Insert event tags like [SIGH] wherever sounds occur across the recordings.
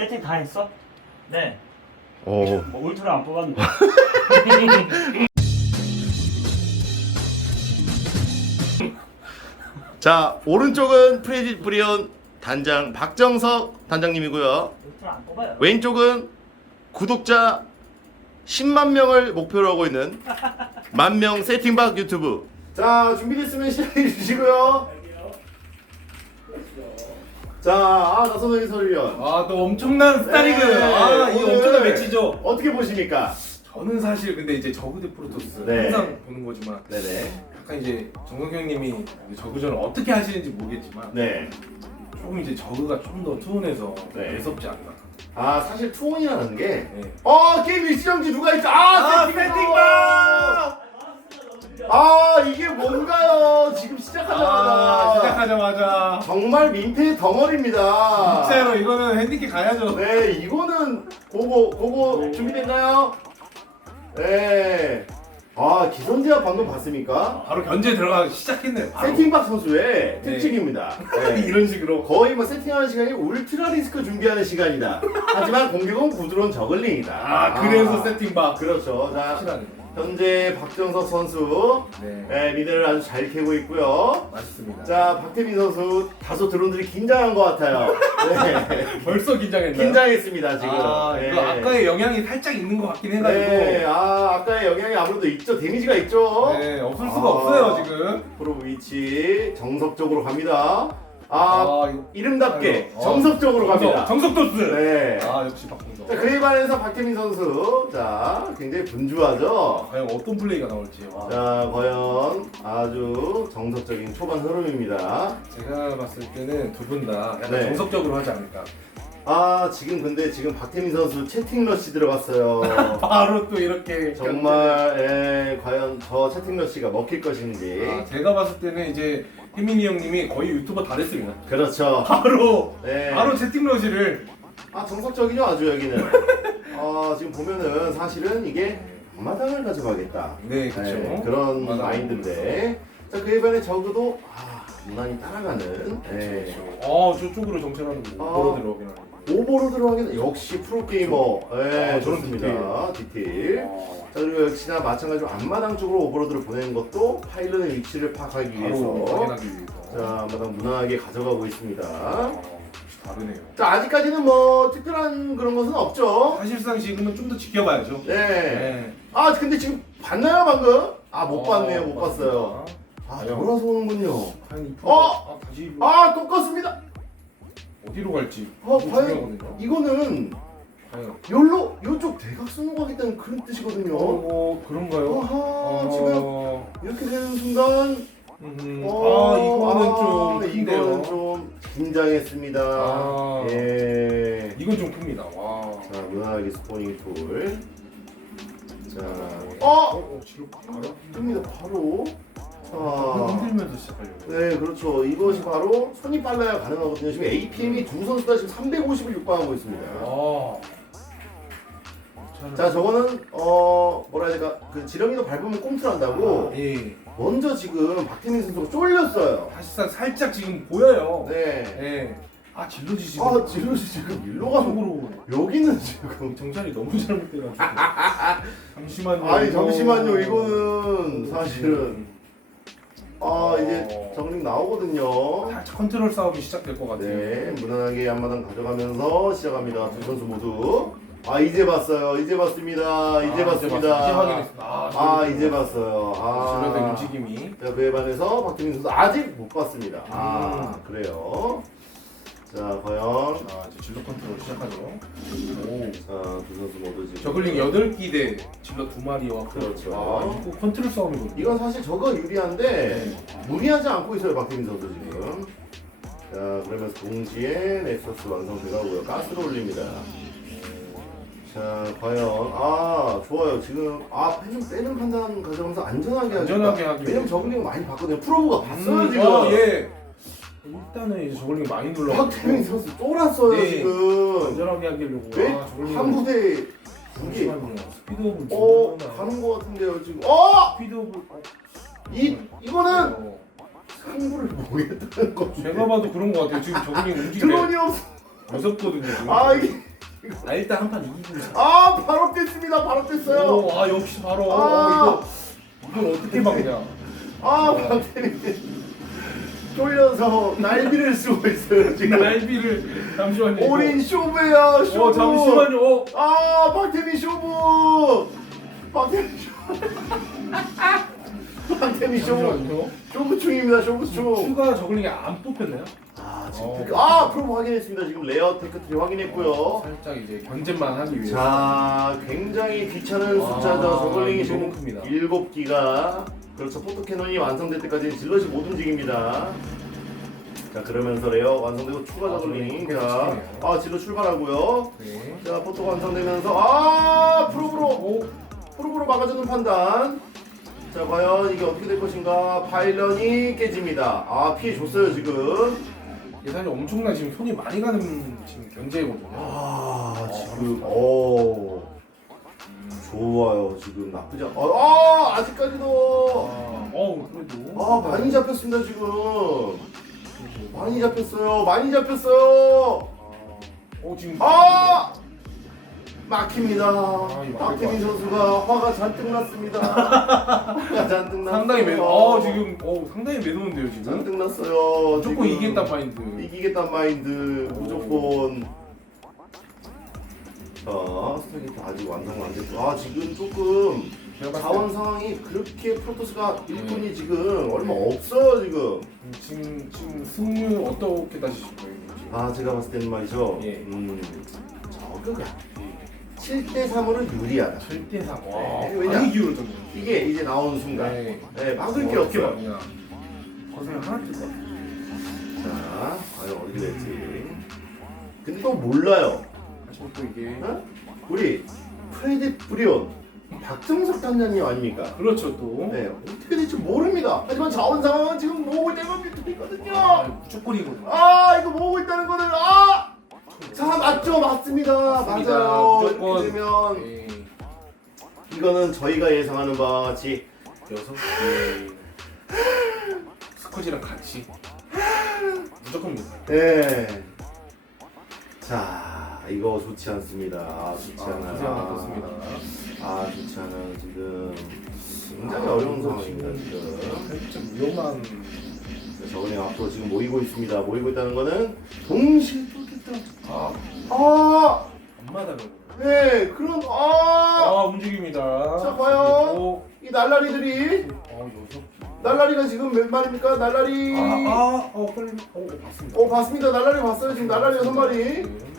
세팅 다 했어? 네. 오. 뭐 울트라 안 뽑았는데. [LAUGHS] 자 오른쪽은 프레디 브리온 단장 박정석 단장님이고요. 울트라 안 뽑아요. 왼쪽은 구독자 10만 명을 목표로 하고 있는 만명 세팅박 유튜브. 자 준비됐으면 시작해 주시고요. 자, 아, 나선호 해설위원. 아 또 엄청난 스타리그 네, 아 오늘 엄청난 매치죠 어떻게 보십니까? 저는 사실 근데 이제 저그 대 프로토스 네. 항상 보는 거지만 네네. 약간 이제 정석 형님이 저그전을 어떻게 하시는지 모르겠지만 네. 조금 이제 저그가 좀 더 투혼해서 네. 매섭지 않나 아, 사실 투혼이라는 게, 네. 어, 게임 일시정지 누가 있죠? 아, 세팅박! 아, 이게 뭔가요? 지금 시작하자마자. 아 시작하자마자 정말 민폐의 덩어리입니다. 진짜로 이거는 핸디캡 가야죠 네, 이거는 고고 고고 준비됐나요? 네. 아 기선제압 방금 봤습니까? 바로 견제 들어가기 시작했네요 바로. 세팅박 선수의 네. 특징입니다. [LAUGHS] 네. 이런 식으로 거의 뭐 세팅하는 시간이 울트라 리스크 준비하는 시간이다. 하지만 공격은 부드러운 저글링이다. 아 그래서 세팅박 그렇죠. 자 확실하네 현재 박정석 선수 네 네, 미드를 아주 잘 캐고 있고요. 맛있습니다 자 박태민 선수 다소 드론들이 긴장한 것 같아요. 네. [LAUGHS] 벌써 긴장했나요? 긴장했습니다 지금. 아 네. 이거 아까의 영향이 살짝 있는 것 같긴 해가지고 네, 아 아까의 영향이 아무래도 있죠. 데미지가 있죠. 네, 없을 수가 아. 없어요 지금. 프로 위치 정석적으로 갑니다. 아, 이거 이름답게 아이고, 어. 정석적으로 갑니다. 정석 도스. 네. 아 역시 박동석. 자, 그에 반해서 박태민 선수, 자 굉장히 분주하죠. 과연 어떤 플레이가 나올지. 와. 자 과연 아주 정석적인 초반 흐름입니다. 제가 봤을 때는 두 분 다 약간 네. 정석적으로 하지 않을까. 아 지금 근데 지금 박태민 선수 채팅 러시 들어갔어요. [LAUGHS] 바로 또 이렇게. 정말 예, 과연 저 채팅 러시가 먹힐 것인지. 아, 제가 봤을 때는 이제 혜민이 형님이 거의 유튜버 다 됐습니다. 그렇죠. 바로 네. 바로 채팅 러시를. 아 정석적이죠 아주 여기는. 아 지금 보면은 사실은 이게 앞마당을 가져가겠다. 네 그렇죠. 네, 그런. 마인드인데. 자 그에 반해 적어도 아 무난히 따라가는. 네. 아 저쪽으로 정찰하는 거 아. 들어오긴 하네. 오버로드로 하긴 역시 프로게이머. 네, 아, 저런 좋습니다. 디테일. 아, 자 그리고 역시나 마찬가지로 앞마당 쪽으로 오버로드를 보내는 것도 파일럿의 위치를 파악하기 바로 위해서. 확인하기 위해서. 자 앞마당 무난하게 가져가고 있습니다. 아, 역시 다르네요. 자 아직까지는 뭐 특별한 그런 것은 없죠. 사실상 지금은 좀 더 지켜봐야죠. 네. 네. 아 근데 지금 봤나요 방금? 아못 어, 봤네요 못 봤어요. 아 돌아서 오는군요. 어? 어? 아, 다시 일로 아 똑같습니다. 어디로 갈지. 어 이거 과연 중요하거든요. 이거는 과연. 요로 요쪽 대각선으로 가겠다는 그런 뜻이거든요. 어, 그런가요? 아하 지금 어, 이렇게 되는 순간 음, 어, 아 이거는 아, 좀 큰데요. 이거는 좀 긴장했습니다. 아. 예. 이건 좀 큽니다. 와. 자 무난하게 스포닝 툴. 자 어, 어. 어, 지금 바로 뜹니다 바로. 자. 흔들면서 시작하려고. 네, 그렇죠. 이것이 바로 손이 빨라야 가능하거든요. 지금 APM이 두 선수 다 지금 350을 육박하고 있습니다. 아. 자, 저거는 어 뭐라 해야 될까? 그 지렁이도 밟으면 꼼수한다고 예. 먼저 지금 박태민 선수가 쫄렸어요. 사실상 살짝 지금 보여요. 네. 예. 아 질러지 지금. 아, 지금 일로 가서 쪽으로. 여기는 지금 정찰이 너무 잘못돼가지고. [LAUGHS] 잠시만요. 아니 이거. 잠시만요. 이거는 사실은 아 이제 어. 정링 나오거든요. 살짝 컨트롤 싸움이 시작될 것 같아요. 네, 무난하게 앞마당 가져가면서 시작합니다. 두 선수 모두. 아 이제 봤어요. 이제 봤습니다. 이제 아, 봤습니다. 이제 확인했습니다. 아, 아 이제 봤어요. 아. 움직임이. 자 그에 반해서 박태민 선수 아직 못 봤습니다. 아 음. 그래요. 자 과연 자 이제 질러 컨트롤 시작하죠. 오. 자 두 선수 모두 지금 저글링 8기 대 질러 2마리와 그렇죠. 아 이거 컨트롤 싸움이거든요. 이건 사실 저거 유리한데 무리하지 않고 있어요 박태민 선수 지금. 자 그러면서 동시에 넥서스 완성돼가고요. 가스를 올립니다. 자 과연 아 좋아요 지금 아 패는 빼는 판단 가져가면서 안전하게. 안전하게 하기 왜냐면. 저글링 많이 봤거든요. 프로브가 봤어요 음, 지금. 아, 예. 일단은 이제 저글링 많이 눌러. 박태민 선수 쫄았어요 네. 지금. 안전하게 하려고. 왜 아, 저글링 한 부대 두 개. 잠시만요. 스피드업을 어? 가는 것 같은데요 지금. 어! 스피드업을 어, 이 이거는 어, 상부를 모르겠다는 거. 제가 봐도 그런 것 같아요. 지금 저글링 움직임. 드론이 없어. 무섭거든요. 지금. 아 이게 아, 일단 한 판 이기고. 아 바로 뗐습니다. 바로 뗐어요. 오, 아 역시 바로. 아. 어, 이거 이걸 어떻게 막냐? 아 박태민 쫄려서 날비를 쓰고 있어요 지금. 날비를 잠시만요. 올인 쇼부야 쇼부. 어 잠시만요. 어. 아 박태민 쇼부. 박태민 쇼부. [LAUGHS] 박태민 쇼부. 잠시만요. 쇼부충입니다 쇼부충. 추가 저글링이 안 뽑혔나요? 아 지금 어. 테크- 아 프로 확인했습니다. 지금 레어 테크트리 확인했고요. 살짝 이제 견제만 하기 위해서. 자, 굉장히 귀찮은 아, 숫자죠. 저글링이 이거 지금 큽니다. 7기가. 그렇죠. 포토캐논이 완성될 때까지는 질럿이 못 움직입니다. 자, 그러면서 레어 완성되고 추가 아, 저글링. 저글링 자, 계속 아, 질럿 출발하고요. 네. 자, 포토 완성되면서 아, 프로브로 오, 프로브로 막아주는 판단. 자, 과연 이게 어떻게 될 것인가? 파일런이 깨집니다. 아, 피해 줬어요, 지금. 이게 사실 엄청나 지금 손이 많이 가는 지금 견제거든요. 아, 지금 어. 좋아요. 지금 나쁘지 않. 아, 아 아직까지도. 아, 어우 그래도. 아 많이 잡혔습니다 지금. 많이 잡혔어요. 많이 잡혔어요. 어 지금. 아 막힙니다. 아, 박태민 선수가 화가 잔뜩 났습니다. [LAUGHS] 화가 잔뜩 났어요. 상당히 매. 어 지금 어 상당히 매너운데요 지금. 잔뜩 났어요. 지금. 이기겠다 마인드. 이기겠다는 마인드 무조건. 자 스타게이트 아직 완성 안 됐고 아 지금 조금 자원 상황이 그렇게 프로토스가 일꾼이 지금 얼마 없어요 지금. 때 지금 지금 승률 어떻게 다시실 거예요? 아 제가 봤을 때는 말이죠. 예. 음 저그가 7대 3으로 유리하다. 절대상. 와. 네, 왜냐? 많이 기울어졌네. 이게 이제 나오는 순간. 네. 네, 막을 게. 막냐? 거슬 하나 뜰 것. 같아. 자, 과연 어떻게 될지. 근데 또 몰라요. 또 이게. 어? 우리 프레디 브리온 박정석 단장님 아닙니까? 그렇죠 또. 네, 어떻게 될지 모릅니다. 하지만 자원 상황은 지금 모으고 있다는. 아, 무조건이거든요. 아, 이거 모으고 있다는 거는 아! 자, 맞죠? 맞습니다. 맞습니다. 맞아요. 무조건. 이렇게 되면 네. 이거는 저희가 예상하는 바와 같이 여섯 개. 스커지랑 같이. 무조건입니다. 네. 자, 이거 좋지 않습니다. 아, 좋지 아, 않아요. 많았습니다. 아, 좋지 않아요. 지금 굉장히 어려운 상황입니다. 지금. 좀 위험한. 저번에 앞으로 지금 모이고 있습니다. 모이고 있다는 거는 동시에 뚫겠다. 아, 아, 앞마당을. 네, 그런 아, 아, 움직입니다. 자, 과연? 그리고, 이 날라리들이 어, 여섯. 날라리가 지금 몇 마리입니까? 날라리. 아, 아, 어, 걸림. 어, 봤습니다. 어, 봤습니다. 날라리 봤어요. 지금 날라리 여섯 마리. 네.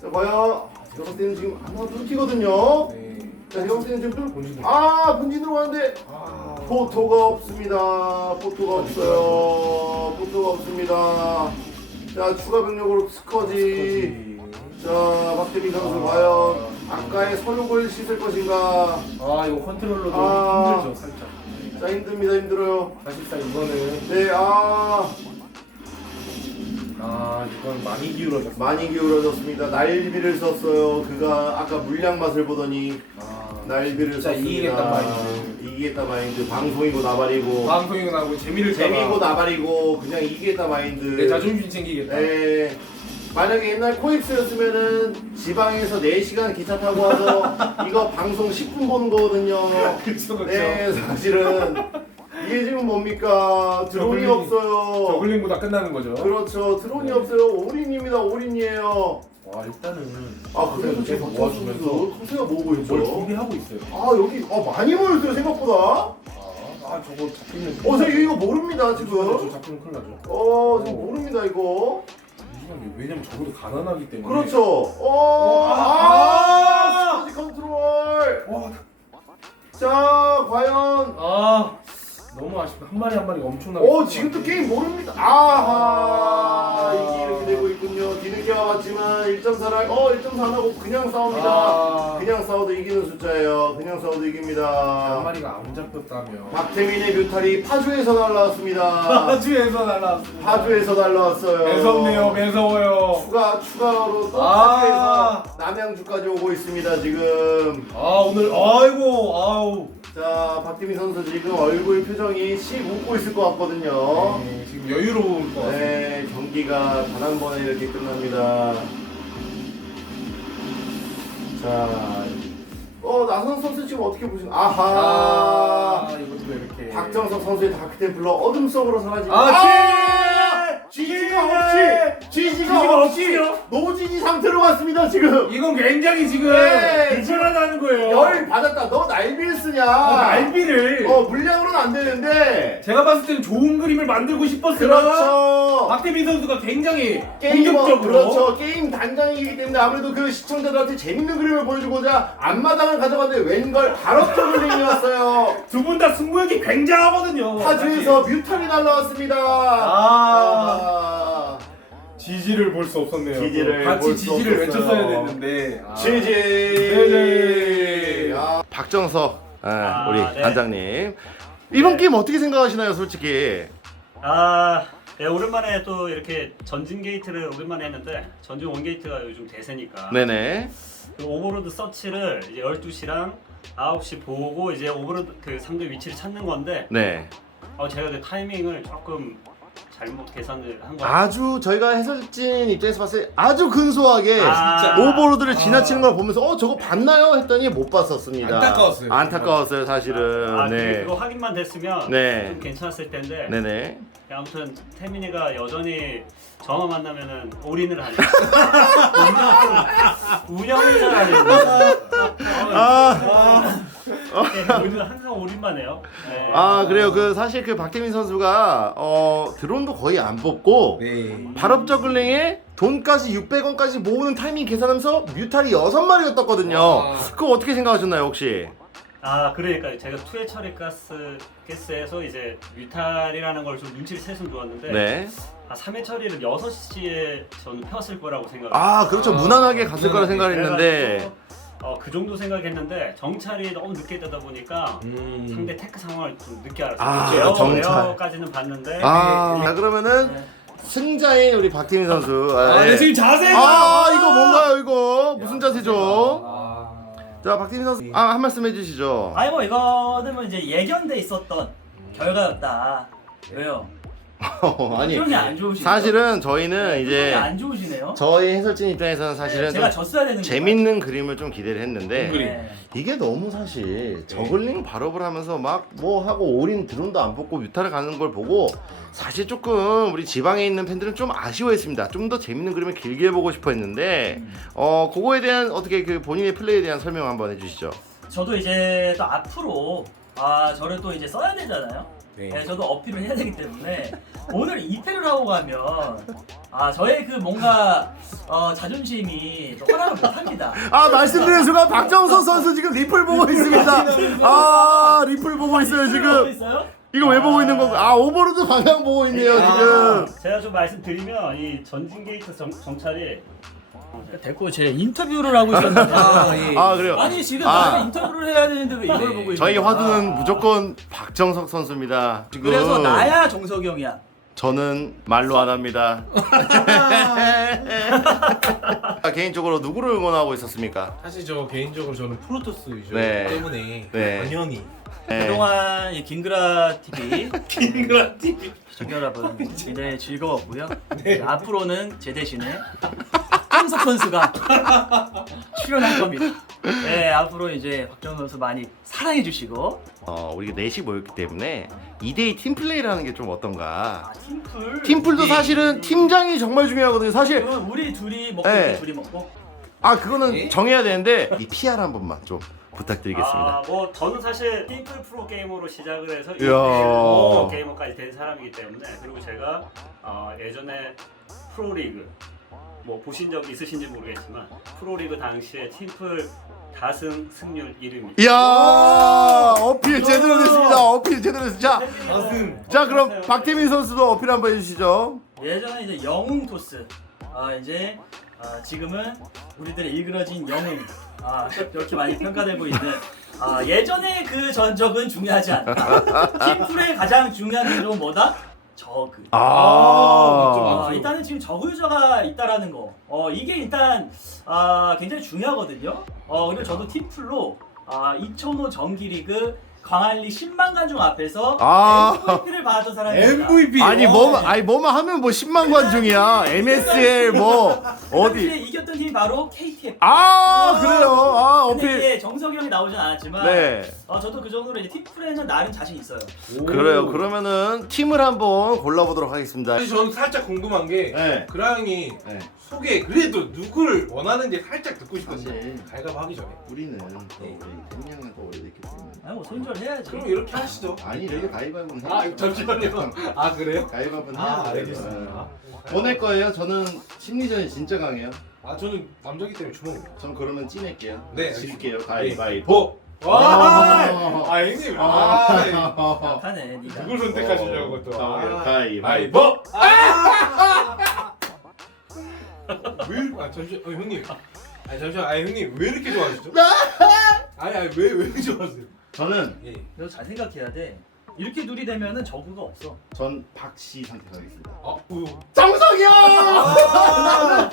자, 아, 제가 봤을 때는 지금 하나 뚫기거든요. 네. 자, 제가 봤을 때는 지금 뚫. 본진. 아, 분진으로 가는데 아, 포토가 없습니다. 포토가 없어요. 포토가 없습니다. 자, 추가 병력으로 스커지. 자, 박태민 선수 과연 아까의 서륙을 씻을 것인가? 아, 이거 컨트롤러도 아. 힘들죠, 살짝. 자, 힘듭니다. 힘들어요. 사실상 이거는 네, 아, 아, 이건 많이 기울어졌어. 많이 기울어졌습니다. 날비를 썼어요. 그가 아까 물량 맛을 보더니 아, 날비를 진짜 썼습니다. 이기겠다 마인드. 이기겠다 마인드. 방송이고 나발이고. 방송이 나고 재미를 재미고 잡아. 나발이고 그냥 이기겠다 마인드. 내 자존심 챙기겠다. 네. 만약에 옛날 코엑스였으면은 지방에서 4시간 기차 타고 와서 [LAUGHS] 이거 방송 10분 보는 거거든요. 그쵸, 그쵸. 네, 사실은 이게 지금 뭡니까? 드론이 저글링. 없어요. 저글링보다 끝나는 거죠. 그렇죠. 드론이 네. 없어요. 올인입니다. 올인이에요. 와, 일단은 아, 그래도 제 계속 박수 모아주면서 선수 커세가 모으고 있죠. 뭘 준비하고 있어요. 아, 여기 아, 많이 모였어요. 생각보다. 아, 아 저거 잡히면 어, 저 이거 모릅니다. 저 지금. 잡히면 큰일 나죠. 어, 지금 모릅니다. 이거. 왜냐면 적어도 가난하기 때문에. 그렇죠. 어, 아, 아! 스포지 컨트롤. 와, 자, 과연. 아, 너무 아쉽다. 한 마리 한 마리 엄청나게. 오, 지금도 게임 모릅니다. 아하, 이게 이렇게 되고 있군요. 뒤늦게 와 봤지만 1.4를, 어, 1.4 하고 그냥 싸웁니다. 아, 그냥 싸워도 이기는 숫자예요. 그냥 싸워도 한 이깁니다. 마리가 안 잡혔다며. 박태민의 뮤탈이 파주에서 날라왔습니다. [LAUGHS] 파주에서 날라왔습니다. 파주에서 날라왔어요. 매섭네요, 매서워요. 추가, 추가로 또 아. 파주에서 남양주까지 오고 있습니다, 지금. 아 오늘 아이고 아우. 자, 박태민 선수 지금 얼굴 표정이 씩 웃고 있을 것 같거든요. 네, 지금 여유로울 것 같아요. 네, 경기가 단 한 번에 이렇게 끝납니다. 자, 어 나선 선수 지금 어떻게 보시나? 아하. 아, 이것도 이렇게. 박정석 선수의 다크템플러 어둠 속으로 사라집니다. 아, 아! 지! 지지가 없지. 노지지 상태로 갔습니다 지금 이건 굉장히 지금 네. 불편하다는 거예요. 열 받았다 너 날비를 쓰냐 어, 날비를. 어 물량으로는 안 되는데 제가 봤을 때는 좋은 그림을 만들고 싶었으나 그렇죠 박태민 선수가 굉장히 게임 공격적으로 그렇죠 게임 단장이기 때문에 아무래도 그 시청자들한테 재밌는 그림을 보여주고자 앞마당을 가져갔는데 웬걸 바로 터 블링이 왔어요 [LAUGHS] 두 분 다 승부욕이 굉장하거든요. 파주에서 뮤탄이 날라왔습니다 아. 아. 지지를 볼 수 없었네요. 지지를 같이 볼수 지지를 없었어요. 외쳤어야 됐는데. 아. 지지. 네네. 아, 박정석 아, 아, 우리 네. 단장님 이번 네. 게임 어떻게 생각하시나요, 솔직히? 아, 네, 오랜만에 또 이렇게 전진 게이트를 오랜만에 했는데 전진 원 게이트가 요즘 대세니까. 네네. 그 오버로드 서치를 이제 12시랑 9시 보고 이제 오버로드 그 상대 위치를 찾는 건데 네. 어, 제가 그 타이밍을 조금 잘못 계산을 한 거. 아주 저희가 해설진 입장에서 봤을 때 아주 근소하게 아. 오버로드를 아. 지나치는 걸 보면서 어 저거 봤나요? 했더니 못 봤었습니다. 안타까웠어요. 안타까웠어요, 사실은. 아, 네. 그거 확인만 됐으면 네. 좀 괜찮았을 텐데 네네. 아무튼 태민이가 여전히 저만 만나면은 올인을 하네. [LAUGHS] 운영을 잘하네. 아. 오늘 항상 올인만 해요. 네. 아 그래요. 그 사실 그 박태민 선수가 어 드론 도 거의 안 뽑고 네. 발업 저글링에 돈까지 600원까지 모으는 타이밍 계산하면서 뮤탈이 6마리가 떴거든요. 와. 그거 어떻게 생각하셨나요, 혹시? 아 그러니까 제가 투의 처리 가스 가스에서 이제 뮤탈이라는 걸 좀 눈치를 채으면 좋았는데 네. 아 3회 처리를 6시에 저는 폈을 거라고 생각을 아, 그렇죠. 아, 무난하게 갔을 거라. 생각했는데. 어, 그 정도 생각했는데 정찰이 너무 늦게 되다 보니까 음. 상대 테크 상황을 좀 늦게 알았어요. 아, 에어, 정찰. 에어까지는 봤는데 아, 자, 그러면은 네. 승자인 우리 박태민 선수. 아, 네. 네, 지금 자세가. 아, 이거 뭔가요, 이거? 무슨 자세죠? 아. 자, 박태민 선수. 아, 한 말씀 해주시죠. 아니 뭐 이거는 뭐 이제 예견돼 있었던 결과였다. 왜요? [LAUGHS] 아니, 표정이 안 좋으시네요. 사실은 저희는 표정이 이제 안 좋으시네요. 저희 해설진 입장에서는 사실은 제가 좀 졌어야 되는 재밌는 그림을 좀 기대를 했는데 그림. 네. 이게 너무 사실 저글링 발업을 하면서 막 뭐 하고 올인 드론도 안 뽑고 뮤타를 가는 걸 보고 사실 조금 우리 지방에 있는 팬들은 좀 아쉬워했습니다. 좀 더 재밌는 그림을 길게 보고 싶어 했는데 어 그거에 대한 어떻게 그 본인의 플레이에 대한 설명 한번 해주시죠. 저도 이제 또 앞으로 아 저를 또 이제 써야 되잖아요. 네. 네, 저도 어필을 해야 되기 때문에 오늘 2패를 하고 가면 아 저의 그 뭔가 어, 자존심이 또 허락을 못합니다. 아 말씀드린 순간 박정석 선수 지금 리플 보고 있습니다. 아 리플 보고 있어요 하고 지금. 있어요? 이거 왜 보고 있는 건가? 아 오버로드 방향 보고 있네요 지금. 제가 좀 말씀드리면 이 전진 게이트 정, 정찰이 됐고 제 인터뷰를 하고 있었는데 [LAUGHS] 아, 예. 아 그래요. 아니 지금 아. 나는 인터뷰를 해야 되는데 왜 이걸 네. 보고 있는 저희 거야? 화두는 무조건 박정석 선수입니다. 지금 그래서 나야 정석이 형이야. 저는 말로 안 합니다. [LAUGHS] 아, 개인적으로 누구를 응원하고 있었습니까? 사실 저 개인적으로 저는 프로토스 위주 네. 때문에 네. 당연히 네. 그동안 이 김그라 TV 킹그라 TV 시청자 여러분 굉장히 즐거웠고요. 네, 앞으로는 제 대신에 박정석 선수가 [LAUGHS] 출연할 겁니다. 네, 앞으로 이제 박정석 선수 많이 사랑해 주시고 어, 우리가 넷이 모였기 때문에 2대2 팀플레이를 하는 게 좀 어떤가? 아, 팀플 팀플도 사실은 팀장이 정말 중요하거든요. 사실 우리 둘이 먹고 네. 우리 둘이 먹고 아 그거는 네. 정해야 되는데 이 PR 한 번만 좀 부탁드리겠습니다. 아, 뭐 저는 사실 팀플 프로 게이머로 시작을 해서 이야. 프로 게이머까지 된 사람이기 때문에 그리고 제가 어, 예전에 프로리그 뭐 보신 적 있으신지 모르겠지만 프로리그 당시에 팀플 다승 승률 1위입니다. 이야 어필 제대로 됐습니다. 어필 제대로 됐습니다. 자, 가슴 자 그럼 박태민 선수도 어필 한번 해주시죠. 예전에 이제 영웅 토스 아 이제 아, 지금은 우리들의 일그러진 영웅 아 이렇게 많이 평가되고 있는 아 예전에 그 전적은 중요하지 않다 팀플의 가장 중요한 기록은 뭐다 저그 아, 아, 맞죠. 일단은 지금 저그 유저가 있다라는 거. 어, 이게 일단 아, 굉장히 중요하거든요. 어, 그리고 저도 팀플로 아, 2005 정기리그 광안리 10만 관중 앞에서 아. MVP를 받았던 사람입니다. MVP. 아니 어. 뭐만 아니 뭐만 하면 뭐 10만 관중이야. MSL 뭐 어디 어디? 이겼던 팀이 바로 KTF. 아 그래요. 아 근데 어필. 이게 정석이 형이 나오진 않았지만 네. 어, 저도 그 정도로 이제 팀플에는 나름 자신 있어요. 오. 그래요. 그러면은 팀을 한번 골라보도록 하겠습니다. 사실 저는 살짝 궁금한 게 네. 그랑이 네. 소개 그래도 누굴 원하는지 살짝 듣고 싶었어요. 사실 갈갑 하기 전에. 우리는 또 우리 생명은 또 오래됐기 때문에. 아니 뭐 손절 해야지. 그럼 이렇게 하시죠. 아니 이렇게 가위바위보는 아 해야죠. 잠시만요. [LAUGHS] 아 그래요? 가위바위보는 아 해야죠. 알겠습니다. 보낼 거예요. 저는 심리전이 진짜 강해요. 아 저는 남자기 때문에 주먹입니다. 전 그러면 찐할게요. 네, 질게요. 가위바위보. 보. 와. 아. 아 형님. 아. 약하네 니가. 누굴 선택하시려고 또. 어, 아. 가위바위보. 아. 왜? 아 잠시. 어 형님. 아니 잠시만. 아 형님 왜 이렇게 좋아하시죠? 아니 아니 왜왜 이렇게 좋아하세요? 저는 예. 너 잘 생각해야 돼. 이렇게 둘이 되면은 저그가 없어. 전 박씨 선택하겠습니다. 아 우. 정석이 형! 아.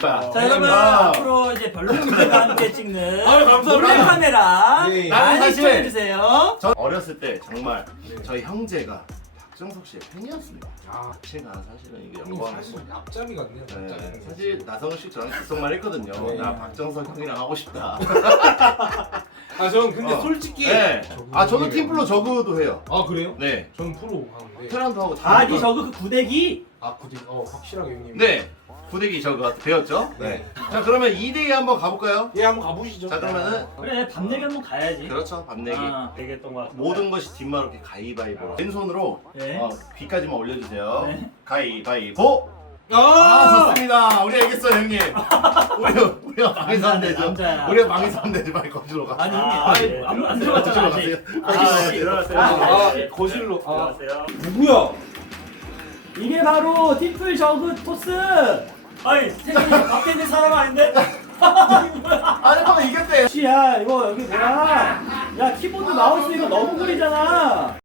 자, 자 여러분 아. 앞으로 이제 별로님과 함께 찍는 아유, 감사합니다. 몰래 카메라 네. 많이 나는 사실- 시청해 주세요. 전 어렸을 때 정말 네. 저희 형제가 박정석 씨의 팬이었습니다. 아. 제가 사실은 이게 형님 영광. 사실 납작이 같네요. 네. 사실 나성훈 씨 저랑 약속만 했거든요. 네. 나 박정석 형이랑 하고 싶다. [LAUGHS] 아 저는 근데 어. 솔직히. 네. 아 저도 형님이랑- 팀플로 저그도 해요. 아 그래요? 네. 전 프로 하는데. 테란도 하고 다. 아니 저그 그 구대기. 아 굳이 어 확실하게 형님. 네. 구대기 저그 배웠죠? 네. 자 그러면 2대2 한번 가볼까요? 예 한번 가보시죠. 자 그러면은 그래 밤 내기 한번 가야지. 그렇죠 밤내기. 아, 되겠던 것 같습니다. 모든 것이 뒷마루게 가위바위보. 왼손으로 네. 어, 귀까지만 올려주세요. 네. 가위바위보. 아, 아 좋습니다. 우리 알겠어 형님. [LAUGHS] 우리 우리가 방에서 하면 되죠. 남자야. 우리가 방에서 하면 되지 빨리 거실로 가. 아니 형님 아, 아니 예, 안, 안. 들어갔잖아 아직. 들어가세요. 아. 들어가세요. 아. 거실로. 아 들어가세요. 누구야? 이게 바로 팀플 저그 토스. 아니 태균이 밖에 있는 사람 아닌데? 아니 방 이겼대. 씨야 이거 여기 뭐야? 야 키보드 마우스 이거 너무 구리잖아.